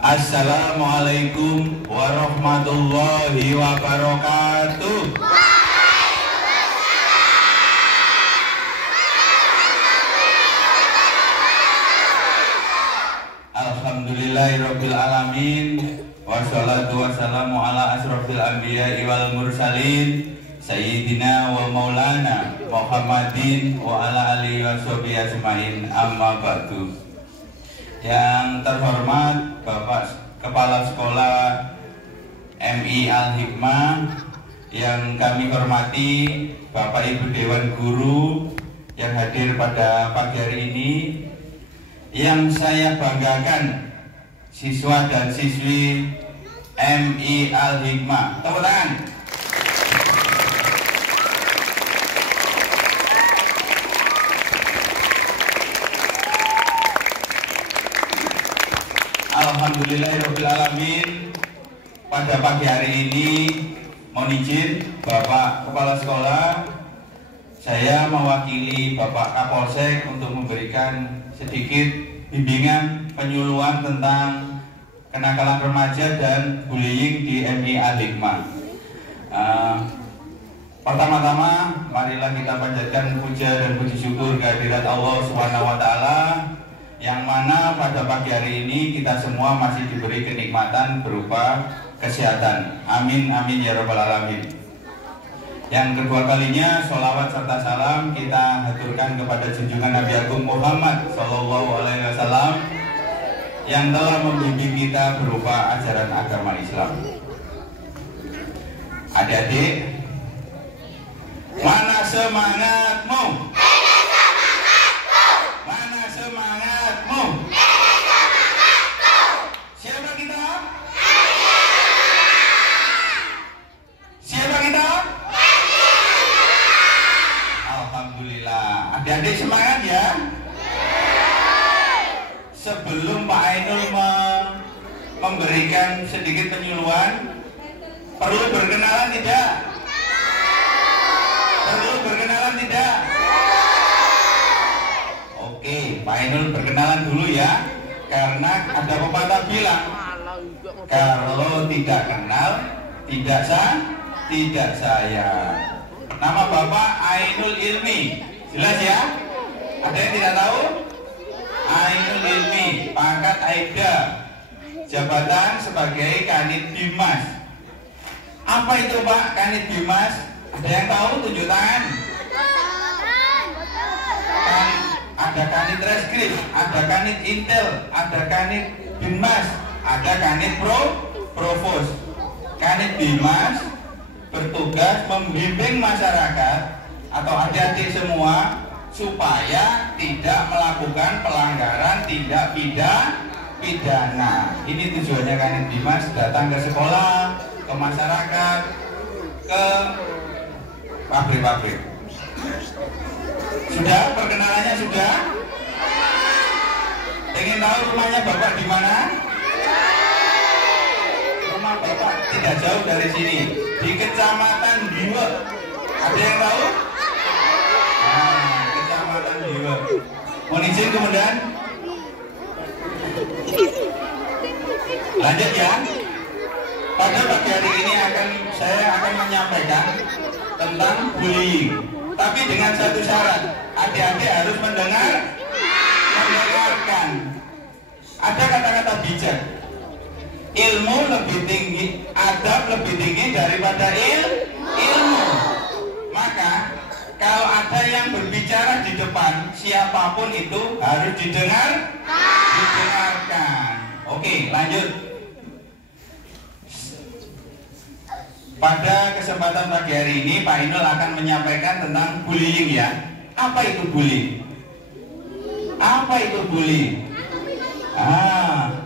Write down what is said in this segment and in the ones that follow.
Assalamualaikum warahmatullahi wabarakatuh. Alhamdulillahirabbil alamin wassalatu wassalamu ala asrofil anbiya'i wal mursalin sayyidina wa maulana Muhammadin wa ala alihi washabihi ajmain, amma ba'du. Yang terhormat Bapak Kepala Sekolah MI Al-Hikmah, yang kami hormati Bapak Ibu Dewan Guru yang hadir pada pagi hari ini, yang saya banggakan siswa dan siswi MI Al-Hikmah. Tepuk tangan. Alhamdulillahirabbil alamin. Pada pagi hari ini mohon izin Bapak Kepala Sekolah, saya mewakili Bapak Kapolsek untuk memberikan sedikit bimbingan penyuluhan tentang kenakalan remaja dan bullying di MI Al-Hikmah. Pertama-tama marilah kita panjatkan puja dan puji syukur kehadirat Allah Subhanahu wa taala, yang mana pada pagi hari ini kita semua masih diberi kenikmatan berupa kesehatan. Amin amin ya rabbal alamin. Yang kedua kalinya sholawat serta salam kita haturkan kepada junjungan Nabi Agung Muhammad Sallallahu Alaihi Wasallam yang telah membimbing kita berupa ajaran agama Islam. Adik-adik, mana semangatmu? Mana semangatmu? Siapa kita? Siapa kita? Alhamdulillah. Adik-adik semangat ya. Sebelum Pak Ainul memberikan sedikit penyuluhan, perlu berkenalan tidak? Perlu berkenalan tidak? Oke, Pak Ainul berkenalan dulu ya, karena ada pepatah bilang, kalau tidak kenal, tidak sayang. Nama Bapak Ainul Ilmi, jelas ya? Ada yang tidak tahu? Ainul Ilmi, pangkat Aibda, jabatan sebagai Kanit Bimas. Apa itu Pak Kanit Bimas? Ada yang tahu? Tunjuk tangan. Ada Kanit Reskrim, ada Kanit Intel, ada Kanit Bimas, ada Kanit Provos. Kanit Bimas bertugas membimbing masyarakat atau adik-adik semua supaya tidak melakukan pelanggaran tindak pidana. Ini tujuannya Kanit Bimas datang ke sekolah, ke masyarakat, ke pabrik-pabrik. Sudah perkenalannya sudah? Ingin tahu rumahnya Bapak di mana? Rumah Bapak tidak jauh dari sini, di Kecamatan Diwe. Ada yang tahu? Kecamatan Diwe. Mohon izin kemudian. Lanjut ya. Pada pagi hari ini saya akan menyampaikan tentang bullying. Tapi dengan satu syarat, adik-adik harus mendengarkan. Ada kata-kata bijak. Ilmu lebih tinggi, adab lebih tinggi daripada ilmu. Maka kalau ada yang berbicara di depan, siapapun itu harus didengarkan. Oke, lanjut. Pada kesempatan pagi hari ini Pak Ainul akan menyampaikan tentang bullying ya. Apa itu bullying? Apa itu bullying?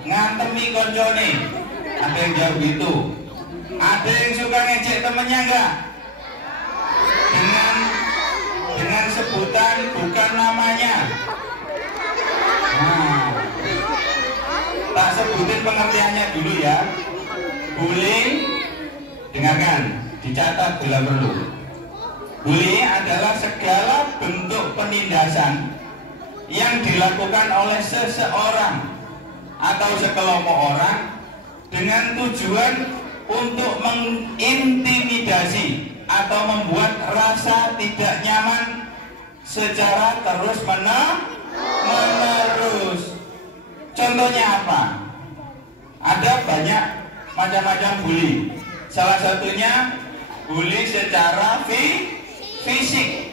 Ngantemi koncone. Ada yang jawab gitu. Ada yang suka ngejek temennya enggak? Dengan sebutan bukan namanya. Tak sebutin pengertiannya dulu ya. Bullying, dengarkan, dicatat bila perlu. Bullying adalah segala bentuk penindasan yang dilakukan oleh seseorang atau sekelompok orang dengan tujuan untuk mengintimidasi atau membuat rasa tidak nyaman secara terus-menerus. Contohnya apa? Ada banyak macam-macam bully. Salah satunya bully secara fisik.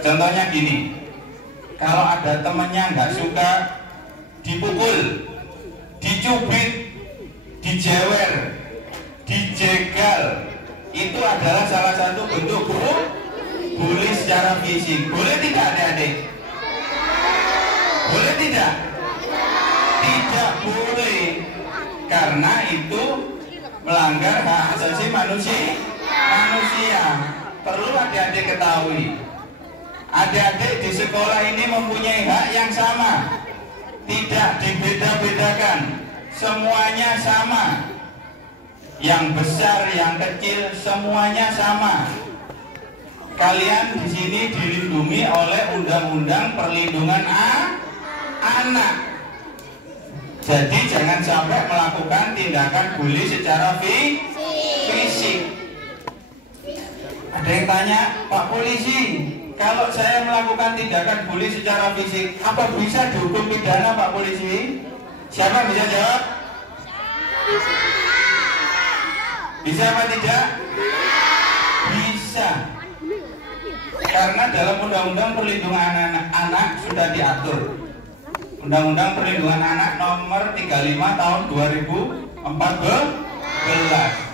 Contohnya gini, kalau ada temannya nggak suka dipukul, dicubit, dijewer, dijegal, itu adalah salah satu bentuk bully secara fisik. Boleh tidak adik-adik? Boleh tidak? Tidak boleh, karena itu melanggar hak asasi manusia. Perlu adik-adik ketahui, adik-adik di sekolah ini mempunyai hak yang sama, tidak dibeda-bedakan, semuanya sama. Yang besar, yang kecil, semuanya sama. Kalian di sini dilindungi oleh Undang-Undang Perlindungan Anak. Jadi jangan sampai melakukan tindakan bully secara fisik. Ada yang tanya, Pak Polisi, kalau saya melakukan tindakan bully secara fisik, apa bisa dihukum pidana, Pak Polisi? Siapa bisa jawab? Bisa apa tidak? Bisa. Karena dalam Undang-Undang Perlindungan Anak sudah diatur. Undang-Undang Perlindungan Anak nomor 35 tahun 2014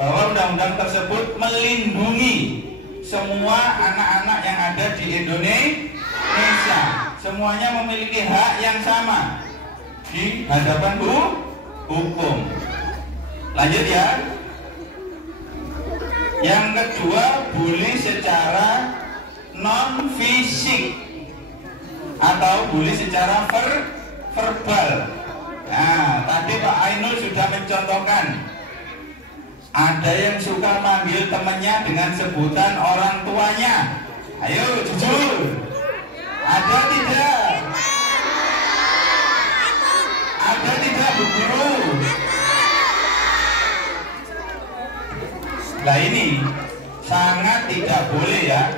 bahwa undang-undang tersebut melindungi semua anak-anak yang ada di Indonesia. Semuanya memiliki hak yang sama di hadapan hukum. Lanjut ya. Yang kedua, bully secara non fisik atau bully secara verbal. Nah, tadi Pak Ainul sudah mencontohkan. Ada yang suka manggil temannya dengan sebutan orang tuanya. Ayo jujur. Ada tidak? Ada tidak, Bu Guru? Nah ini sangat tidak boleh ya,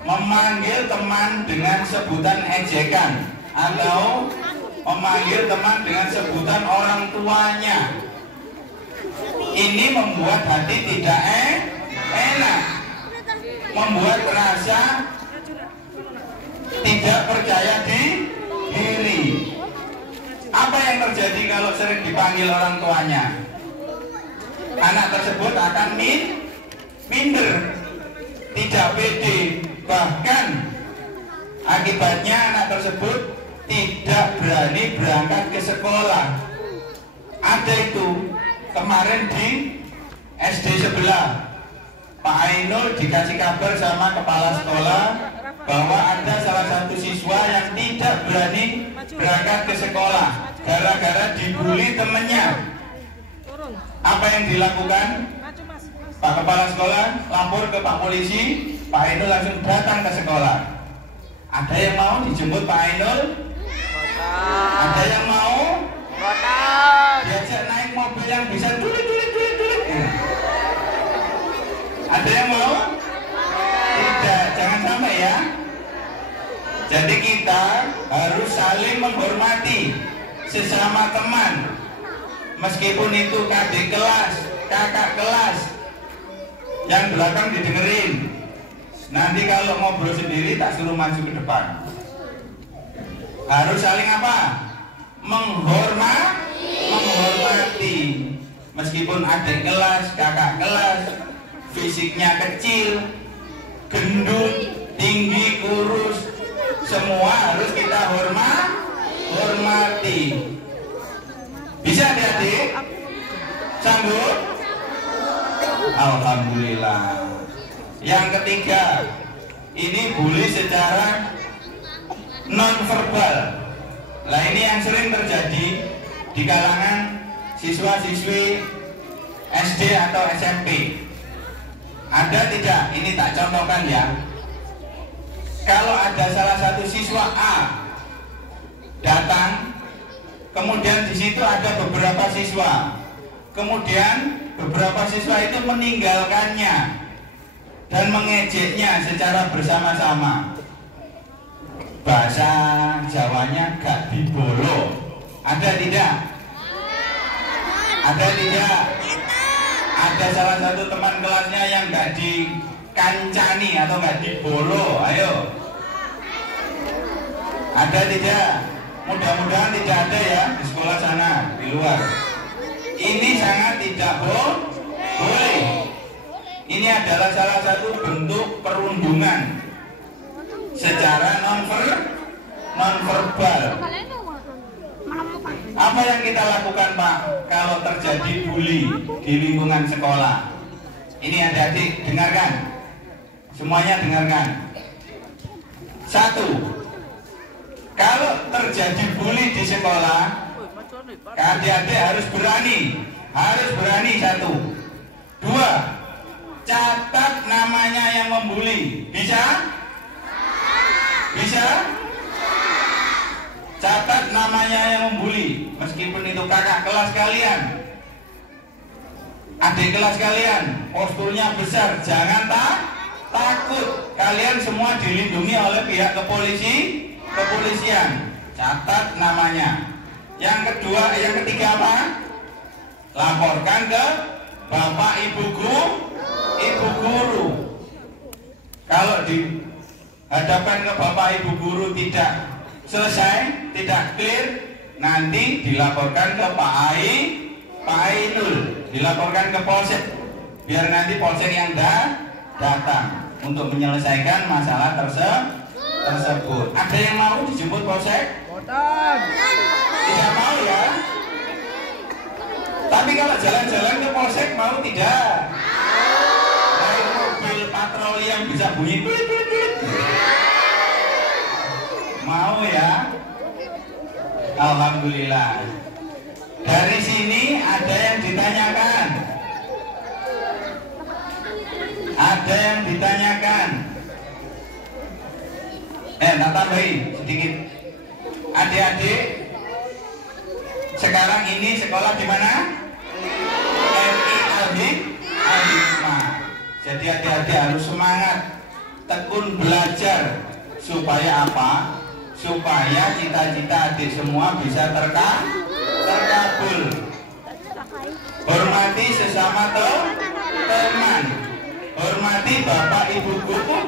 memanggil teman dengan sebutan ejekan atau memanggil teman dengan sebutan orang tuanya. Ini membuat hati tidak enak, membuat rasa tidak percaya diri. Apa yang terjadi kalau sering dipanggil orang tuanya? Anak tersebut akan minder, tidak pede, bahkan akibatnya anak tersebut tidak berani berangkat ke sekolah. Ada itu kemarin di SD sebelah, Pak Ainul dikasih kabar sama kepala sekolah bahwa ada salah satu siswa yang tidak berani berangkat ke sekolah gara-gara dibully temannya. Apa yang dilakukan? Pak Kepala Sekolah lapor ke Pak Polisi, Pak Ainul langsung datang ke sekolah. Ada yang mau dijemput Pak Ainul? Ada yang mau? Diajak naik mobil yang bisa dulit. Ada yang mau? Tidak, jangan sampai ya. Jadi kita harus saling menghormati sesama teman. Meskipun itu adik kelas, kakak kelas, yang belakang didengerin. Nanti kalau ngobrol sendiri tak suruh maju ke depan. Harus saling apa? Menghormati. Meskipun adik kelas, kakak kelas, fisiknya kecil, gendut, tinggi, kurus, semua harus kita hormati. Bisa adik-adik? Sanggup? Alhamdulillah. Yang ketiga, ini bully secara non-verbal. Nah ini yang sering terjadi di kalangan siswa-siswi SD atau SMP. Ada tidak? Ini tak contohkan ya. kalau ada salah satu siswa A datang, kemudian di situ ada beberapa siswa, kemudian beberapa siswa itu meninggalkannya dan mengejeknya secara bersama-sama. Bahasa Jawanya gak dibolo. Ada tidak? Ada tidak? Ada salah satu teman kelasnya yang gak dikancani atau gak dibolo? Ayo. Ada tidak? Mudah-mudahan tidak ada ya di sekolah sana, di luar. Ini sangat tidak boleh. Ini adalah salah satu bentuk perundungan secara non-verbal. Apa yang kita lakukan Pak kalau terjadi bully di lingkungan sekolah? Ini adik-adik dengarkan, semuanya dengarkan. Satu, kalau terjadi bully di sekolah, adik-adik harus berani satu. Dua, catat namanya yang membuli. Bisa? Bisa? Catat namanya yang membuli, meskipun itu kakak kelas kalian, adik kelas kalian, posturnya besar, jangan takut. Kalian semua dilindungi oleh pihak kepolisian. Catat namanya. Yang ketiga apa? Laporkan ke bapak ibu guru. Kalau dihadapkan ke bapak ibu guru tidak selesai, tidak clear, nanti dilaporkan ke Pak Ainul, dilaporkan ke polsek, biar nanti polsek yang datang untuk menyelesaikan masalah tersebut. Ada yang mau dijemput polsek? Tidak mau ya? Tapi kalau jalan-jalan ke polsek mau tidak? Naik mobil patroli yang bisa bunyi mau ya? Alhamdulillah. Dari sini ada yang ditanyakan. Tak tambahin sedikit. Adik-adik, sekarang ini sekolah di mana? MI Al-Hikmah. Jadi adik-adik harus semangat, tekun belajar. Supaya apa? Supaya cita-cita adik semua bisa terkabul. Hormati sesama teman. Hormati bapak ibu guru.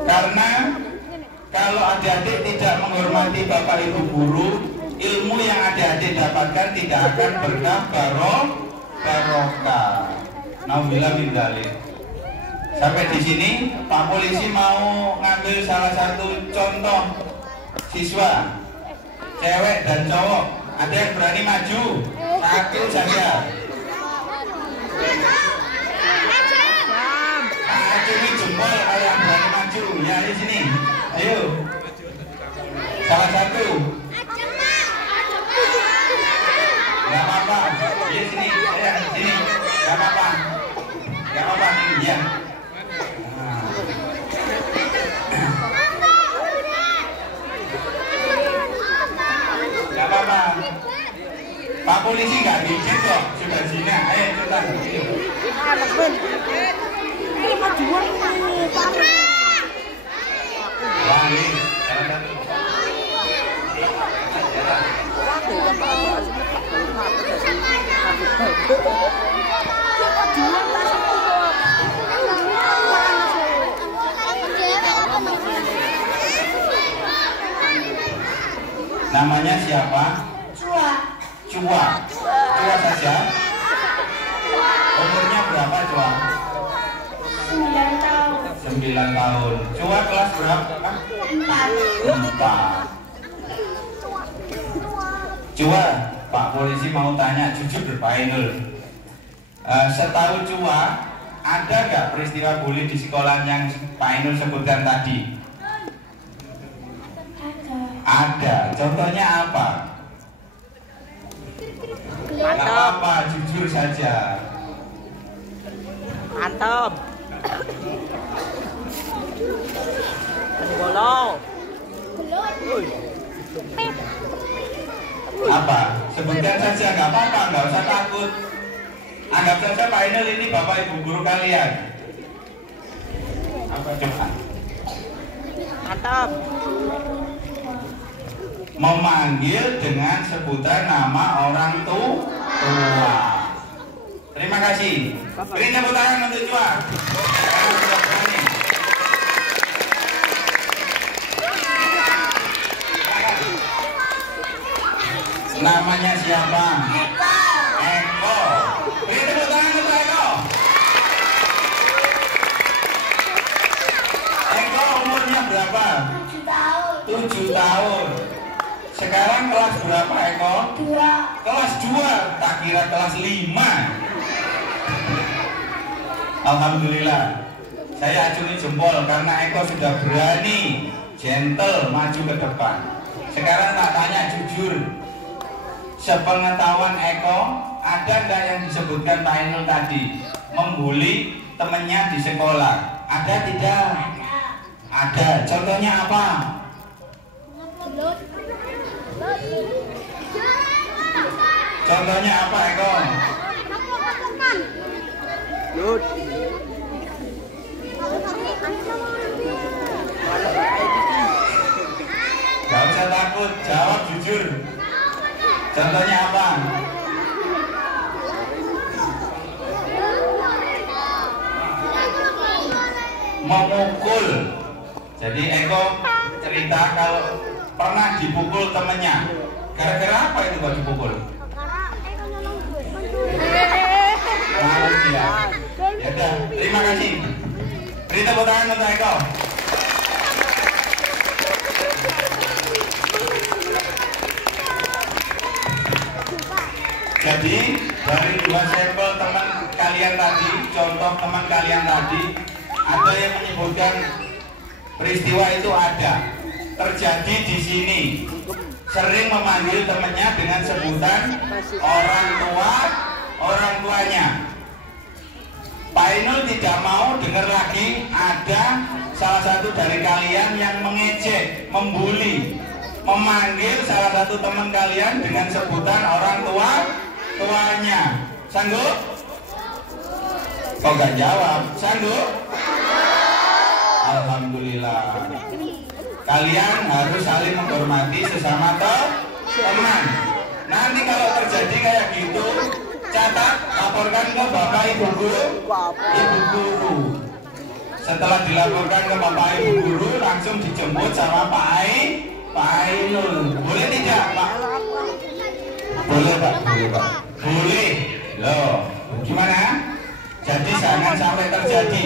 Karena kalau adik-adik tidak menghormati bapak ibu guru, ilmu yang adik-adik dapatkan tidak akan berkah barokah. Nauzubillah min dzalik. Sampai di sini Pak Polisi mau ngambil salah satu contoh siswa cewek dan cowok. Ada yang berani maju? Satu saja. Acungi jempol kalau yang berani maju. Ya di sini. Ayo. Salah satu. Gak apa-apa. Di sini. Ya di sini. Gak apa-apa. Gak apa-apa. Ya. Gak apa-apa. Pak Polisi nggak bikin kok, sudah zina. Ayo cepetan. Namanya siapa? Cua saja. Umurnya berapa Cua? 9 tahun. 9 tahun. Cua kelas berapa? 4. Cua, Pak Polisi mau tanya jujur Pak Ainul. Setahu Cua, ada nggak peristiwa bully di sekolah yang Pak Ainul sebutkan tadi? Ada. Contohnya apa? Nggak apa-apa, jujur saja. Mantap. Apa? Sebutkan saja, nggak apa-apa, nggak usah takut. Anggap saja Pak Ainul ini bapak ibu guru kalian. Apa coba? Mantap. Memanggil dengan sebutan nama orang tua. Terima kasih. Beri tepuk tangan untuk Cua. Namanya siapa? Eko. Eko. Beri tepuk tangan untuk Eko. Eko umurnya berapa? 7 tahun. 7 tahun. Sekarang kelas berapa Eko? 2. Kelas 2. Tak kira kelas 5. Alhamdulillah. Saya acungi jempol karena Eko sudah berani, gentle, maju ke depan. Sekarang tak tanya jujur, sepengetahuan Eko, ada nggak yang disebutkan Pak Ainul tadi? Membuli temennya di sekolah. Ada tidak? Ada. Contohnya apa? Contohnya apa Eko? Lut. Gak usah takut, jawab jujur. Contohnya apa? Memukul. Jadi Eko cerita kalau pernah dipukul temennya. Gara-gara apa itu kok dipukul? Malu dia. Ya udah, terima kasih. Beri tepuk tangan untuk Eko. Jadi dari 2 sampel teman kalian tadi, contoh teman kalian tadi, ada yang menyebutkan peristiwa itu ada terjadi di sini. Sering memanggil temannya dengan sebutan orang tuanya. Pak Ainul tidak mau dengar lagi ada salah satu dari kalian yang mengejek, membuli, memanggil salah satu teman kalian dengan sebutan orang tuanya. Sanggup? Kok gak jawab? Sanggup? Alhamdulillah. Kalian harus saling menghormati sesama teman. Nanti kalau terjadi kayak gitu, catat, laporkan ke Bapak Ibu Guru. Setelah dilaporkan ke Bapak Ibu Guru, langsung dijemput sama Pak Ainul. Boleh tidak Pak? Boleh Pak? Boleh Pak? Boleh. Loh, gimana? Jadi jangan sampai terjadi.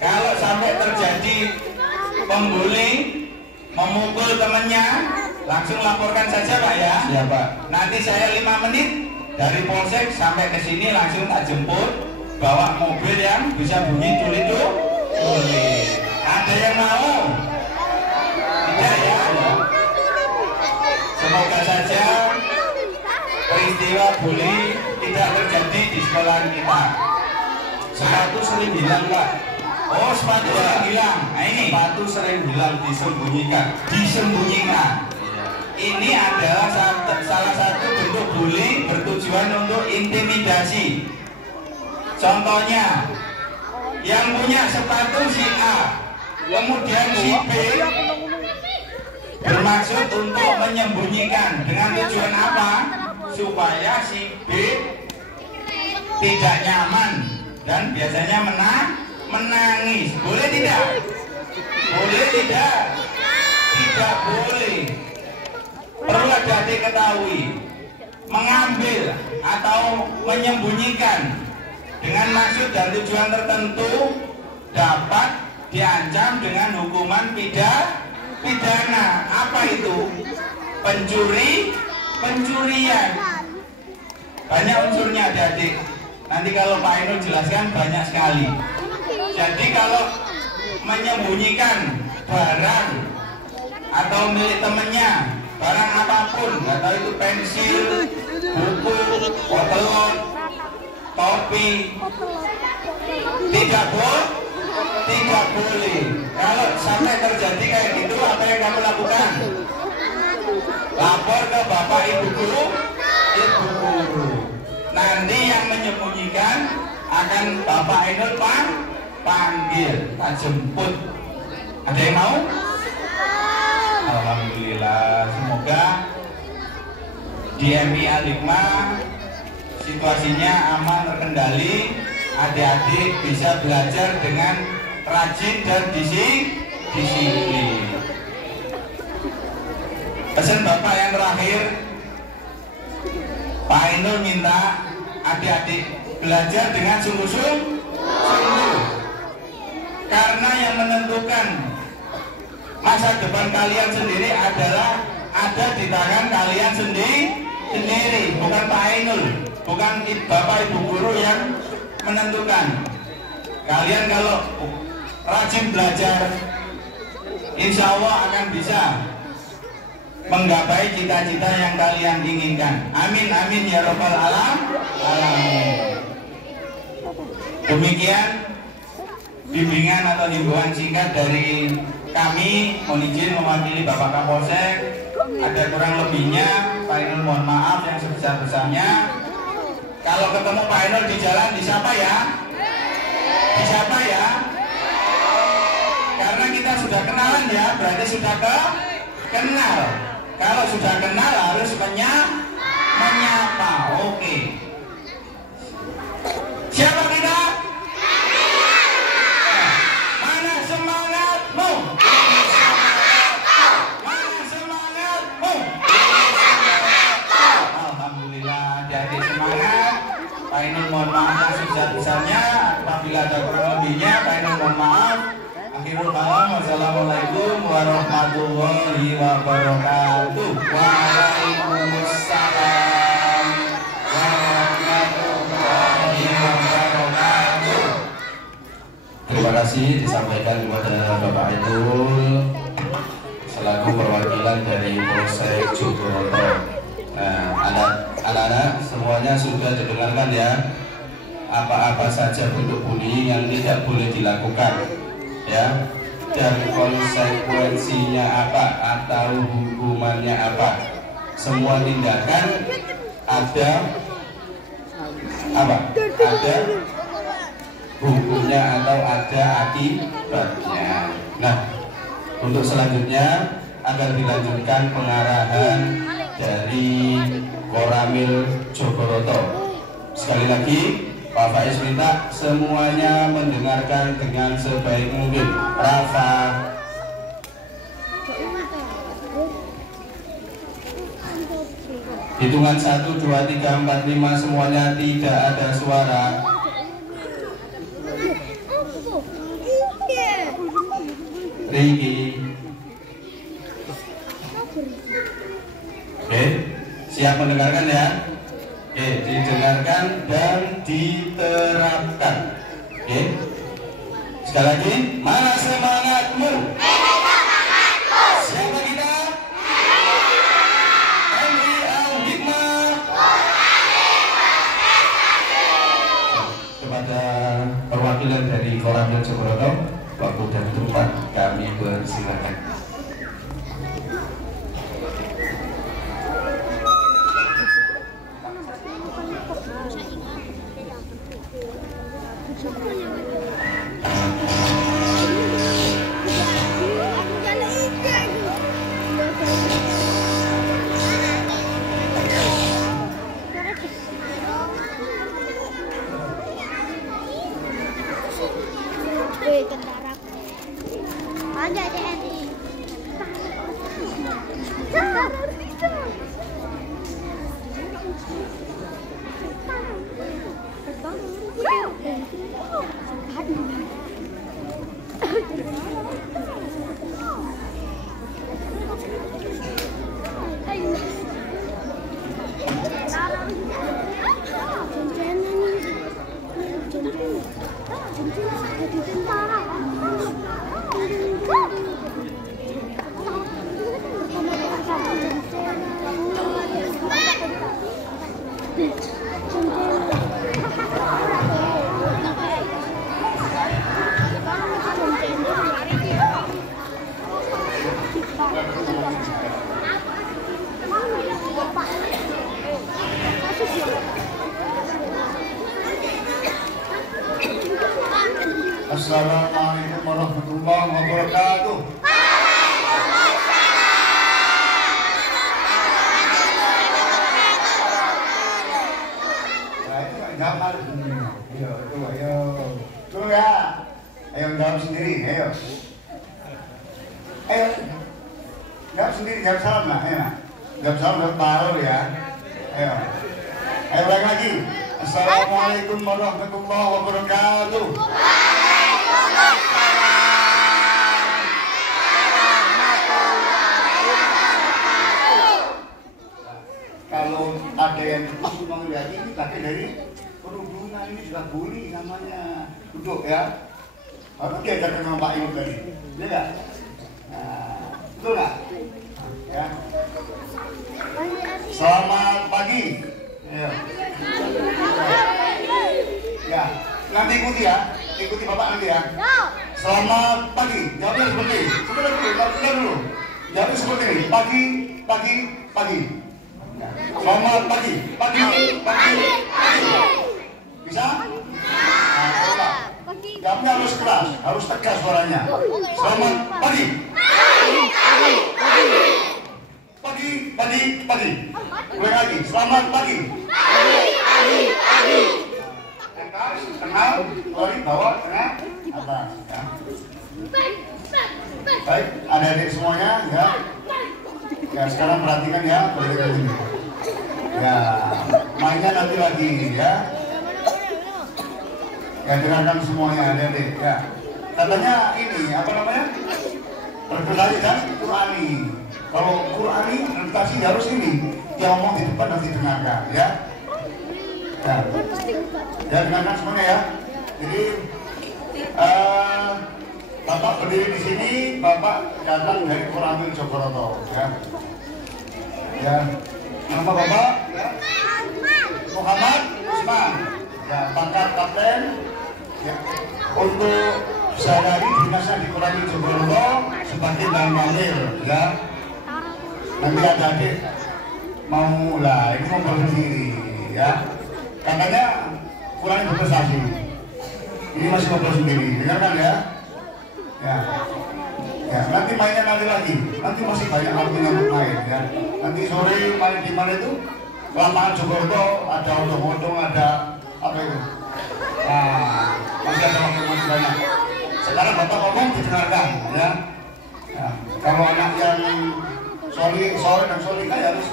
Kalau sampai terjadi pembuli memukul temannya, langsung laporkan saja Pak ya. Siapa? Nanti saya 5 menit dari polsek sampai ke sini langsung tak jemput, bawa mobil yang bisa bunyi tulidu. Ada yang mau? Tidak ya? Semoga saja peristiwa bully tidak terjadi di sekolah kita. Sepatu sering hilang Pak. Oh, sepatu sering hilang. Nah ini sepatu sering hilang, disembunyikan. Ini adalah salah satu bentuk bully bertujuan untuk intimidasi. Contohnya, yang punya sepatu si A, kemudian si B bermaksud untuk menyembunyikan. Dengan tujuan apa? Supaya si B tidak nyaman dan biasanya menangis. Boleh tidak? Boleh tidak? Tidak boleh. Perlu adik-adik ketahui, mengambil atau menyembunyikan dengan maksud dan tujuan tertentu dapat diancam dengan hukuman pidana. Apa itu? Pencurian. Banyak unsurnya adik-adik. Nanti kalau Pak Ainul jelaskan banyak sekali. Jadi kalau menyembunyikan barang atau milik temannya, barang apapun, nggak tahu itu pensil, buku, botol, topi, tidak Tidak boleh. Kalau sampai terjadi kayak gitu, apa yang kamu lakukan? Lapor ke bapak ibu guru. Ibu guru. Nanti yang menyembunyikan akan bapak Ainul panggil, tak jemput. Ada yang mau? Alhamdulillah. Semoga di MI Al-Hikmah situasinya aman, terkendali. Adik-adik bisa belajar dengan rajin dan disiplin. Pesan bapak yang terakhir, Pak Ainul minta adik-adik belajar dengan sungguh-sungguh, karena yang menentukan masa depan kalian sendiri adalah ada di tangan kalian sendiri, bukan Pak Ainul, bukan bapak ibu guru yang menentukan. Kalian kalau rajin belajar, insya Allah akan bisa menggapai cita-cita yang kalian inginkan. Amin amin ya robbal alamin. Demikian bimbingan atau himbauan singkat dari kami. Mohon izin mewakili Bapak Kapolsek. Ada kurang lebihnya, Pak Ainul mohon maaf yang sebesar-besarnya. Kalau ketemu Pak Ainul di jalan disapa ya, disapa ya. Karena kita sudah kenalan ya, berarti sudah kenal. Kalau sudah kenal harus menyapa. Oke. Siapa kita? Mana semangatmu? Mana semangatmu? Alhamdulillah, jadi semangat. Pak Ainul mohon maaf yang sebesar-besarnya. Apabila ada kurang lebihnya, Pak Ainul mohon maaf. Akhirul kalam, wassalamualaikum warahmatullahi wabarakatuh. Waalaikumsalam warahmatullahi wabarakatuh. Terima kasih disampaikan kepada Bapak Ainul selaku perwakilan dari Polsek Jogoroto. Nah, anak-anak semuanya sudah didengarkan ya, apa-apa saja bentuk bullying yang tidak boleh dilakukan ya, dan konsekuensinya apa atau hukumannya apa. Semua tindakan ada apa? Ada hukumnya atau ada akibatnya. Nah, untuk selanjutnya akan dilanjutkan pengarahan dari Koramil Jogoroto. Sekali lagi Pak Faiz minta semuanya mendengarkan dengan sebaik mungkin. Rafa, hitungan 1, 2, 3, 4, 5 semuanya tidak ada suara. Riki. Oke, siap mendengarkan ya? Oke, didengarkan dan diterapkan. Oke, sekali lagi, mana semangatmu? Siapa kita? MI Al-Hikmah. Kepada perwakilan dari Koramil Jogoroto, waktu dan tempat kami persilakan. Tentara ada TNI. Assalamualaikum warahmatullahi wabarakatuh. Jawab ayo, ayo. Tunggu ya. Ayo jawab sendiri, ayo. Ayo. Jawab sendiri, jawab salam lah, ayo. Jawab salam, jawab baru ya. Ayo. Ayo ulang lagi. Assalamualaikum warahmatullahi wabarakatuh. Kalau ada yang melihat ini pakai dari kerudungan, ini sudah bully namanya. Duduk ya. Harus diajarkan sama Pak Ibu tadi. Iya nggak? Nah, betul nggak? Ya. Selamat pagi. Ayo. Ya, nanti ikuti ya. Ikuti Bapak nanti ya. Selamat pagi. Jawabnya seperti ini. Sebentar dulu. Jawabnya seperti ini. Pagi, pagi, pagi. Selamat pagi. Pagi, pagi, pagi. Bisa? Nah, coba. Jawabnya harus keras, harus tegas suaranya. Selamat pagi. Pagi, pagi, pagi. Ulang lagi. Selamat pagi. Atas, tengah, lori, bawah, tengah, atas. Ya. Baik, adik-adik semuanya, ya. Ya, sekarang perhatikan ya, perhatikan ini. Ya, mainnya nanti lagi, ya. Ya, dengarkan semuanya, adik-adik, ya. Katanya ini, apa namanya? Perkenalkan kan, Qur'ani. Kalau Qur'ani, meditasi harus ini. Dia ngomong di depan nanti dengarkan, ya. Ya, ya dengarkan semuanya ya. Jadi, Bapak berdiri di sini, Bapak datang dari Koramil Jogoroto, ya. Ya, nama Bapak ya. Muhammad Usman, ya, pangkat kapten. Ya. Untuk sehari dinasnya di Koramil Jogoroto sebagai Bang Kamil, ya. Nanti ada adik mau lah, ini mau berdiri, ya. Katanya kurang berprestasi. Ini masih ngobrol sendiri, dengarkan ya. Ya, ya. Nanti mainnya nanti lagi. Nanti masih banyak waktunya untuk main. Ya. Nanti sore main di mana itu? Lapangan Jogoroto, ada odong-odong, ada apa itu? Nah, masih ada waktu masih banyak. Sekarang Bapak ngomong didengarkan, ya. Ya. Kalau anak yang sore dan solika ya harus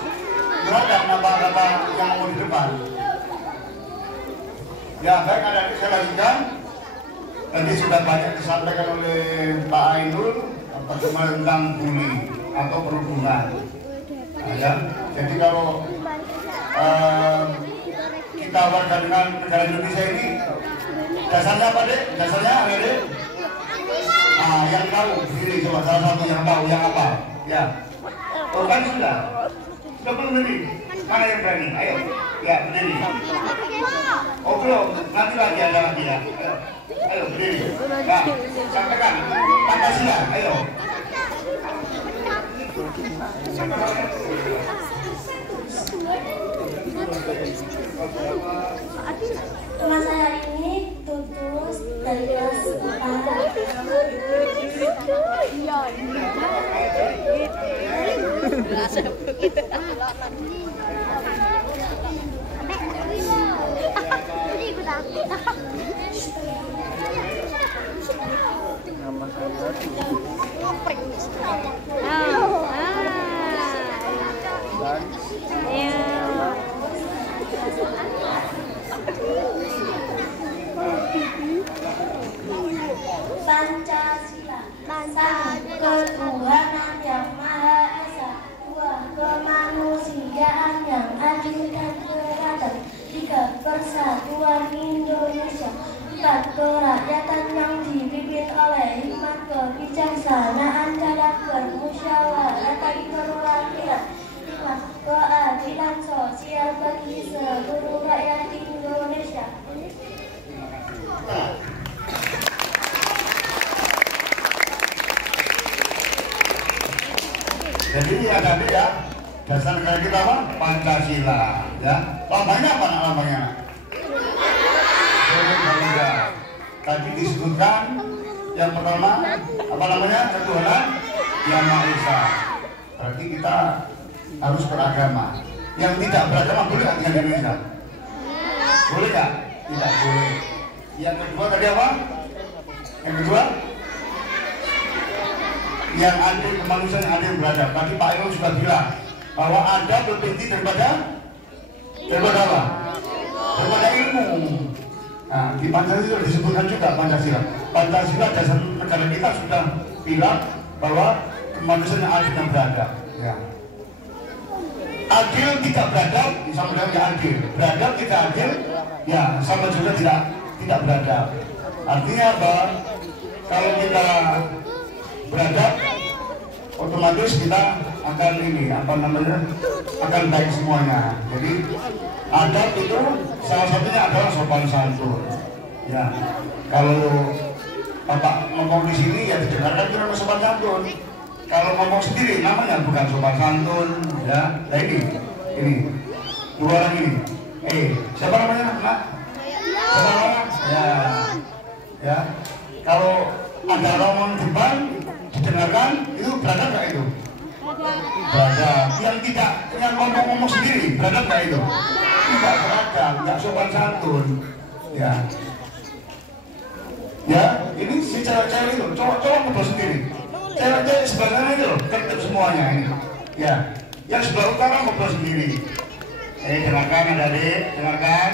dengarkan apa yang mau di depan. Ya, baik, ada saya lanjutkan. Tadi sudah banyak disampaikan oleh Pak Ainul tentang bully atau perhubungan. Nah, ya. Jadi kalau kita warga dengan negara Indonesia ini dasarnya apa dek? Dasarnya apa dek? Nah, yang tahu diri coba salah satu yang tahu yang apa? Ya. Korban sudah belum berdiri. Mana yang berani? Ayo. Ya berdiri. Oh belum. Nanti lagi ada lagi ya. Ayo. Ayo berdiri. Nah, sampaikan Pancasila. Ayo. Nama saya ini Tutus dari kelas 4. Pancasila. Satu Tuhanan yang Maha Esa. 2. Kemanusiaan yang adil dan beradab. 3. Persatuan Indonesia. 4. Kerakyatan yang dipimpin oleh hikmat kebijaksanaan dalam bermusyawarah dan perwakilan. 5. Keadilan sosial bagi seluruh rakyat Indonesia. Jadi ada ya, dasar negara kita apa? Pancasila, ya. Lambangnya apa nak lambangnya? tadi disebutkan yang pertama apa namanya, ketuhanan yang Maha Esa. Berarti kita harus beragama. Yang tidak beragama boleh nggak tinggal di Indonesia? Boleh nggak? Tidak boleh. Yang kedua tadi apa? Yang kedua, yang adil, kemanusiaan yang adil beradab. Tadi Pak Eno sudah bilang bahwa adab lebih tinggi daripada apa? Daripada ilmu. Nah, di Pancasila disebutkan juga Pancasila. Pancasila dasar negara kita sudah bilang bahwa kemanusiaan yang adil dan beradab. Ya. Adil tidak beradab sama dengan tidak adil. Beradab tidak adil, ya sama juga tidak beradab. Artinya apa? Kalau kita beradab, otomatis kita akan akan baik semuanya. Jadi adab itu salah satunya adalah sopan santun. Ya, kalau Bapak ngomong di sini ya didengarkan cuma sopan santun. Kalau ngomong sendiri namanya bukan sopan santun. Ya, nah ini dua orang ini. Siapa namanya? Nak? Siapa namanya? Ya. Kalau ada orang ngomong di depan didengarkan, itu beradab nggak itu? Beradab. Yang ngomong sendiri beradab nggak itu? Tidak beradab, nggak sopan santun. Ya, ini si cewek-cewek itu, cowok ngobrol sendiri. Cewek-cewek sebelah sana itu loh, tertib semuanya ini. Ya, yang sebelah utara ngobrol sendiri. Dengarkan adik, dengarkan.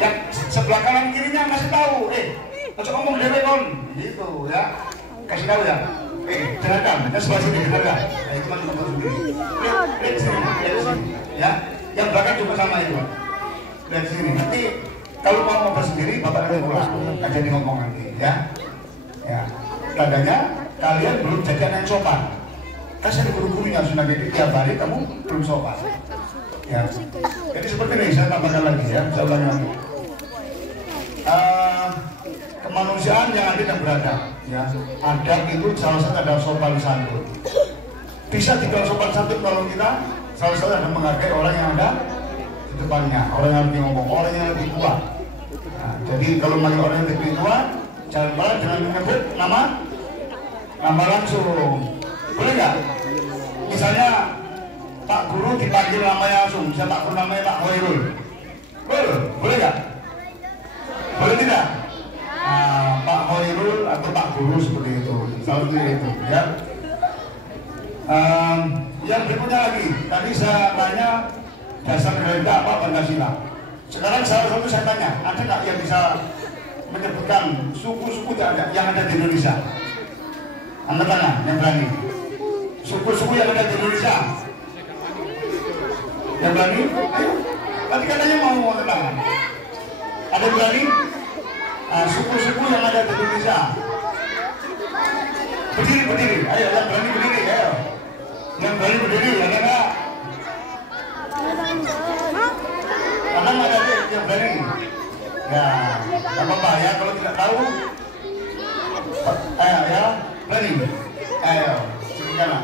Yang sebelah kanan kirinya ngasih tahu. Ojo ngomong dewe kon, gitu ya. Kasih tahu ya. Dengarkan, yang sebelah sini dengarkan. Itu masih ngobrol sendiri. Lihat sini. Ya, yang belakang juga sama itu. Lihat sini. Nanti kalau mau ngobrol sendiri, bapak nanti pulang. Aja di ngomong nanti, ya. Ya. Tandanya kalian belum jadi anak yang sopan. Kasih guru-gurunya sudah jadi tiap hari kamu belum sopan. Ya. Jadi seperti ini saya tambahkan lagi ya, saya ulangi lagi. Kemanusiaan yang adil dan beradab. Ya. Adab itu salah satu adalah sopan santun. Bisa dibilang sopan santun kalau kita salah satu adalah menghargai orang yang ada di depannya, orang yang lebih ngomong, orang yang lebih tua. Nah, jadi kalau manggil orang yang lebih tua, jangan malah dengan menyebut nama langsung. Boleh nggak? Misalnya Pak Guru dipanggil namanya langsung, bisa Pak Guru namanya Pak Hoirul. Boleh nggak? Boleh tidak? Pak Hoirul atau Pak Guru seperti itu, seperti itu, ya. Yang berikutnya lagi, tadi saya tanya dasar negara apa Pancasila. Sekarang salah satu saya tanya, ada nggak yang bisa menyebutkan suku-suku yang ada di Indonesia? Angkat tangan yang berani. Suku-suku yang ada di Indonesia. Yang berani? Ayo. Tadi katanya mau angkat tangan. Ada yang berani? Suku-suku yang ada di Indonesia. Berdiri. Ayo, yang berani berdiri. Ayo. Yang berani berdiri, ada nggak? Karena nggak ada yang berani. Ya, nggak apa-apa ya kalau tidak tahu. Ayo ya, berani. Ayo, silakan.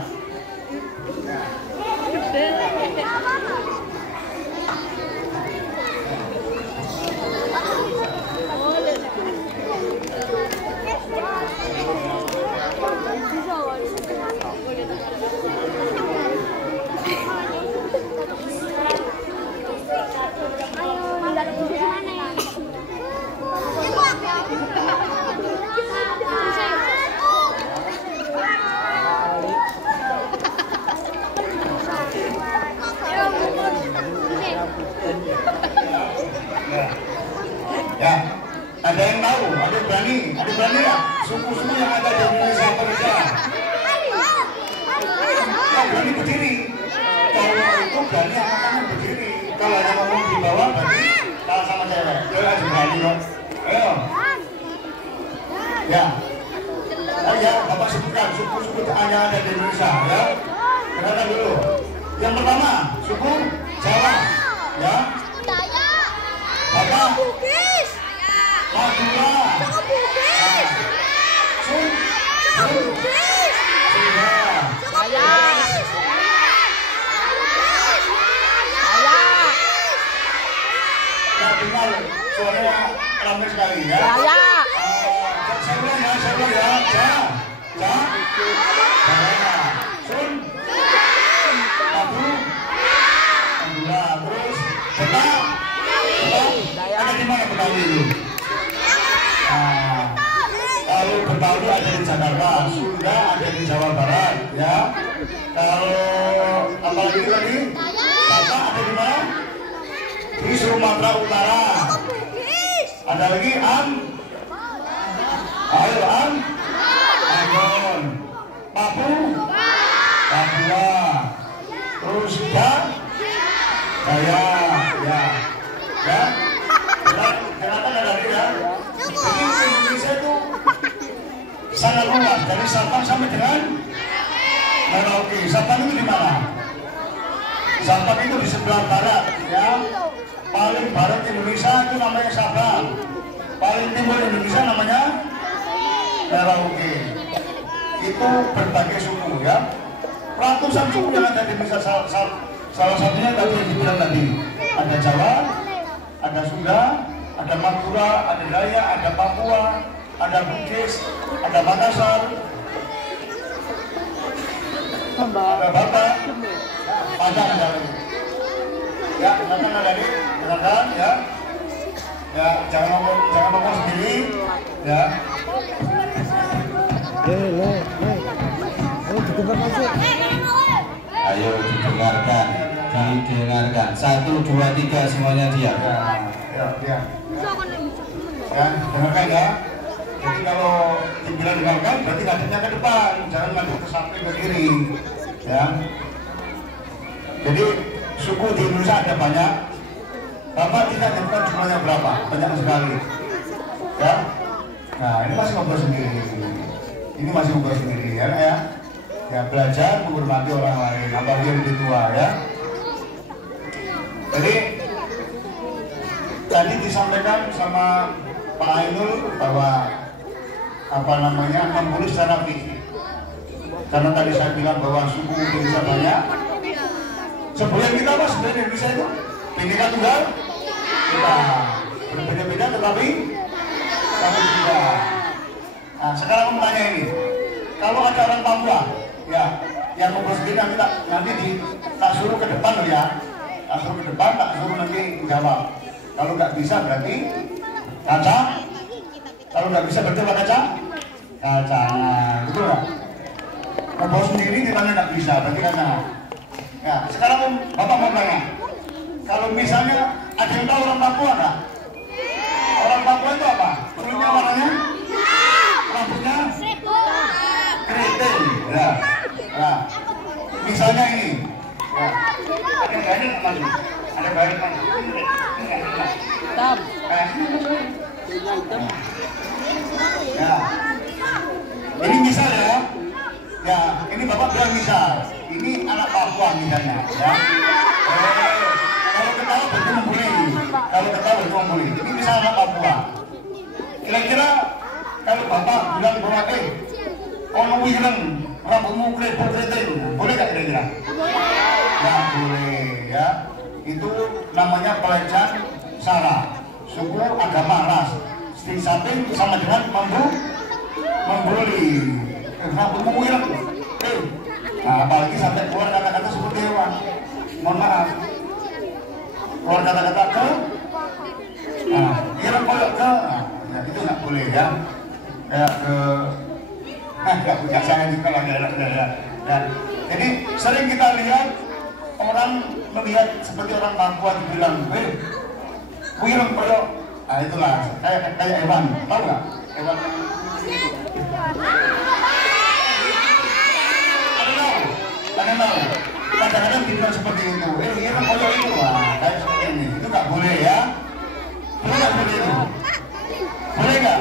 Ya, ada yang tahu, ada yang berani ya? Suku-suku yang ada di Indonesia apa saja? Yang berani berdiri. Kalau itu berani angkat berdiri. Kalau hanya ngomong di bawah berarti kalah sama cewek. Cewek aja berani kok. Ayo. Ya. Ya, Bapak sebutkan suku-suku yang ada di Indonesia ya. Dengarkan dulu. Yang pertama, suku Jawa. Ya. Bapak Bugis. Madura. Bugis. Bugis. Suaranya ramai sekali ya. Ya. Saya ulang ya. Ja. Sun. Abu. Alhamdulillah. Terus betal. Ada di mana betal itu? Kalau Betawi ada di Jakarta, Sunda ada di Jawa Barat, ya. Kalau apalagi itu lagi, Batak ada di mana? Di Sumatera Utara. Ada lagi Ayo Ambon, Papua, terus Jaya, ya. Kenapa nggak dari ya? Jadi Indonesia itu sangat luas dari Sabang sampai dengan Merauke. Sabang itu di mana? Sabang itu di sebelah barat, ya. Paling barat Indonesia itu namanya Sabang. Paling timur Indonesia namanya Merauke. Itu berbagai suku, ya. Ratusan suku yang ada di Indonesia. Salah satunya tadi yang dibilang tadi. Ada Jawa, ada Sunda, ada Madura, ada Dayak, ada Papua, ada Bugis, ada Makassar, ada Batak, Padang ada lagi. Ya, silakan ada lagi, silakan ya. Ya, jangan ngomong sendiri, ya. Ayo didengarkan. 1, 2, 3 semuanya diam. Ya, dengarkan ya. Jadi kalau dibilang dengarkan, berarti ngadepnya ke depan, jangan ngadep ke samping ke kiri, ya. Jadi suku di Indonesia ada banyak. Bapak tidak nyebutkan jumlahnya berapa, banyak sekali, ya. Nah, ini masih ngobrol sendiri. Ya. Ya, belajar menghormati orang lain, apalagi yang lebih tua, ya. Jadi tadi disampaikan sama Pak Ainul bahwa membuli secara fisik. Karena tadi saya bilang bahwa suku Indonesia banyak. Sebulan kita apa sebenarnya Indonesia itu? Bineka Tunggal Ika. Berbeda-beda tetapi satu juga. Nah, sekarang aku tanya ini, kalau ada orang Papua, ya, yang ngobrol sendiri nanti tak suruh ke depan loh ya. Tak suruh ke depan, tak suruh nanti jawab. Kalau nggak bisa berarti kaca. Kalau nggak bisa berarti kaca. Betul nggak? Ngobrol sendiri ditanya nggak bisa, berarti kaca. Ya, sekarang Bapak mau tanya. Kalau misalnya ada yang tahu orang Papua nggak? Orang Papua itu apa? Kulitnya warnanya? Rambutnya? Keriting. Ya. Nah, misalnya ini. Ya. Ada yang gani nggak masuk? Ada bayar kan? Hitam. Ya. Ini misal ya. Ya, ini Bapak bilang misal. Ini anak Papua misalnya, ya. Kalau ketawa berarti membuli. Ini misal anak Papua. Kira-kira kalau Bapak bilang bahwa ono wireng rambutmu keriting, boleh nggak kira-kira? Nggak boleh, ya. Itu namanya pelecehan sara, suku, agama, ras. Di samping sama dengan membuli. Rambutmu wireng. Nah, apalagi sampai keluar kata-kata seperti hewan. Mohon maaf. Keluar kata-kata ke, ireng koyok ke, ya itu nggak boleh ya. Ya ke, nggak punya saya juga lah ya. Jadi sering kita lihat orang melihat seperti orang Papua dibilang, ireng koyok. Nah itulah kayak hewan, tahu nggak? Hewan. Kadang-kadang dibilang seperti itu, ireng koyok itu, kayak seperti ini, itu nggak boleh ya. Boleh nggak boleh itu? Boleh nggak?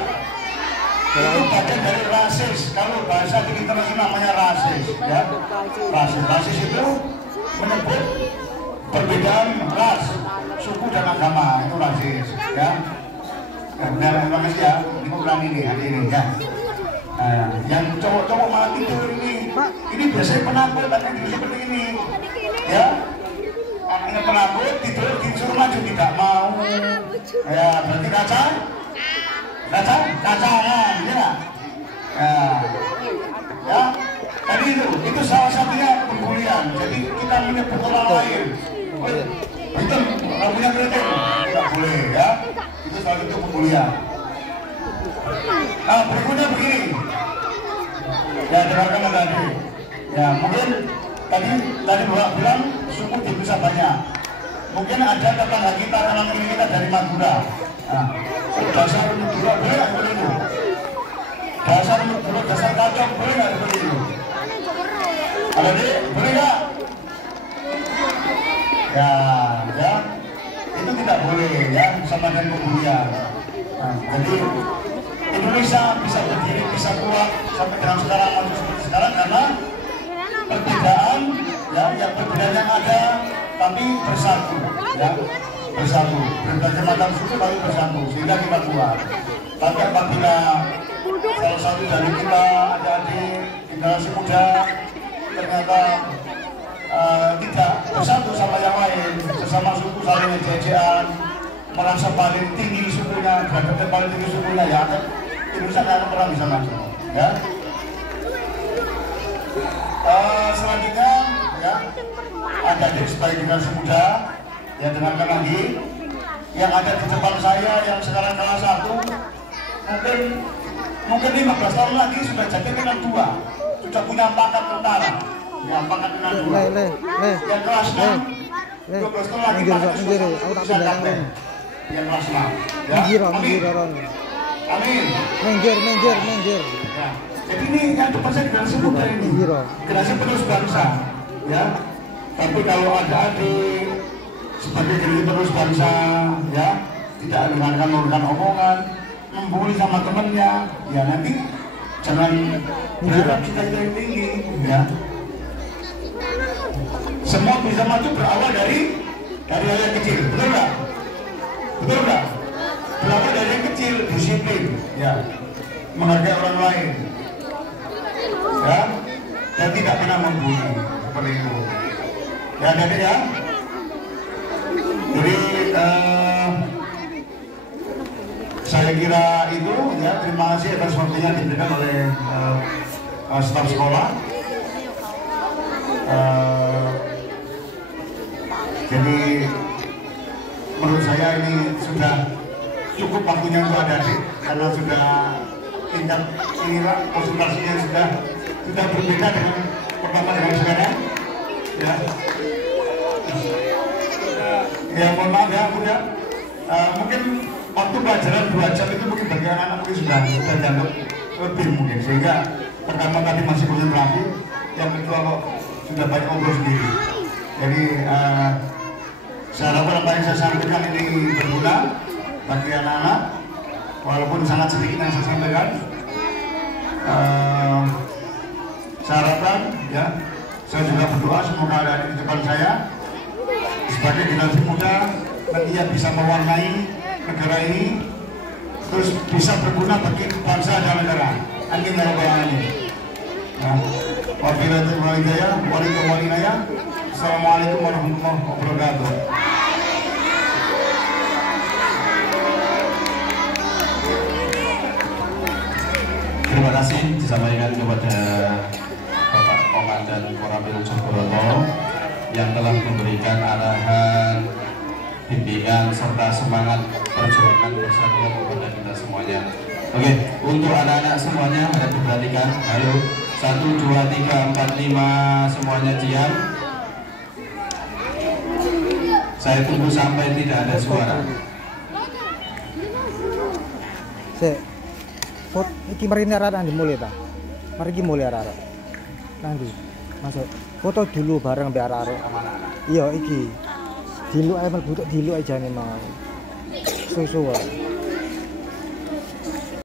Itu bagian dari rasis. Kalau bahasa di internasional namanya rasis, ya. Rasis itu menyebut perbedaan ras, suku dan agama, itu rasis, ya. Terima kasih ya, ini nih hari ini ya. Yang cowok-cowok malah tidur ini biasanya penakut tapi seperti ini, ya. Anaknya penakut tidur disuruh maju tidak mau, ya berarti kaca. Kacangan, ya. Ya, tadi itu salah satunya pembulian. Jadi kita menyebut orang lain. Itu punya kritik, tidak boleh ya. Itu salah satu pembulian. Nah, berikutnya begini. Ya, dengarkan tadi. Ya, mungkin tadi Bapak bilang suku di Indonesia banyak. Mungkin ada tetangga kita, teman kita dari Madura. Nah, dasar Madura boleh nggak seperti itu? Dasar Madura, dasar kacang boleh nggak seperti itu? Ada nih, boleh nggak? Ya, itu tidak boleh ya, sama dengan pembulian. Nah, jadi Indonesia bisa berdiri, bisa kuat sampai dengan sekarang maju seperti sekarang karena perbedaan, ya, yang perbedaan yang ada, tapi bersatu, ya, bersatu. Berbagai macam suku tapi bersatu, sehingga kita kuat. Tapi apabila salah satu dari kita, adik-adik generasi muda, ternyata tidak bersatu sama yang lain, sesama suku saling ejek-ejekan, merasa paling tinggi sukunya, derajatnya paling tinggi sukunya, ya, Indonesia tidak akan pernah bisa maju, ya. Selanjutnya, ya, adik-adik sebagai generasi muda, ya, dengarkan lagi, yang ada di depan saya, yang sekarang kelas 1, mungkin 15 tahun lagi sudah jadi tingkat 2, sudah punya pangkat tentara, ya, pangkat tingkat 2. Yang kelas 6, 12 tahun lagi pangkat bisa dapat. Yang kelas 6, ya. Amin. Minggir. Ya. Jadi ini yang depan saya generasi muda ini, generasi penerus bangsa, ya. Tapi kalau ada adik sebagai generasi penerus bangsa, ya, tidak dengarkan omongan, membuli sama temennya, ya nanti jangan berharap cita-cita yang tinggi, ya. Semua bisa maju berawal dari hal yang kecil, betul nggak? Betul nggak? Berawal dari yang kecil, disiplin, ya, menghargai orang lain, ya, dan tidak pernah membuli seperti itu, ya, jadi ya. Jadi saya kira itu, ya, terima kasih atas waktunya diberikan oleh staf sekolah. Jadi menurut saya ini sudah cukup waktunya untuk adik-adik karena sudah tingkat inilah konsultasinya sudah berbeda dengan pertama dengan sekarang, ya. Ya, mohon maaf ya, Bunda. Mungkin waktu pelajaran 2 jam itu mungkin bagi anak-anak mungkin sudah dianggap lebih mungkin, sehingga pertama tadi masih konsentrasi, yang kedua kok sudah banyak ngobrol sendiri. Jadi saya harapkan apa yang saya sampaikan ini berguna bagi anak-anak, walaupun sangat sedikit yang saya sampaikan. Saya harapkan, ya, saya juga berdoa semoga ada di depan saya sebagai generasi muda nantinya bisa mewarnai negara ini, terus bisa berguna bagi bangsa dan negara. Amin ya rabbal alamin. Wabillahi taufiq. Assalamualaikum warahmatullahi wabarakatuh. Terima kasih disampaikan kepada Bapak Komandan Koramil Jogoroto yang telah memberikan arahan, bimbingan serta semangat perjuangan bersama kepada kita semuanya. Oke, untuk anak-anak semuanya harap diperhatikan. Ayo, 1, 2, 3, 4, 5 semuanya diam. Saya tunggu sampai tidak ada suara. Iki mari arah dimulai ta. Mari iki mulai arah. Nanti masuk. Foto dulu bareng mbek arah. Iya iki. Diluk ae mlebu tok diluk ae jane mau. Susu wae.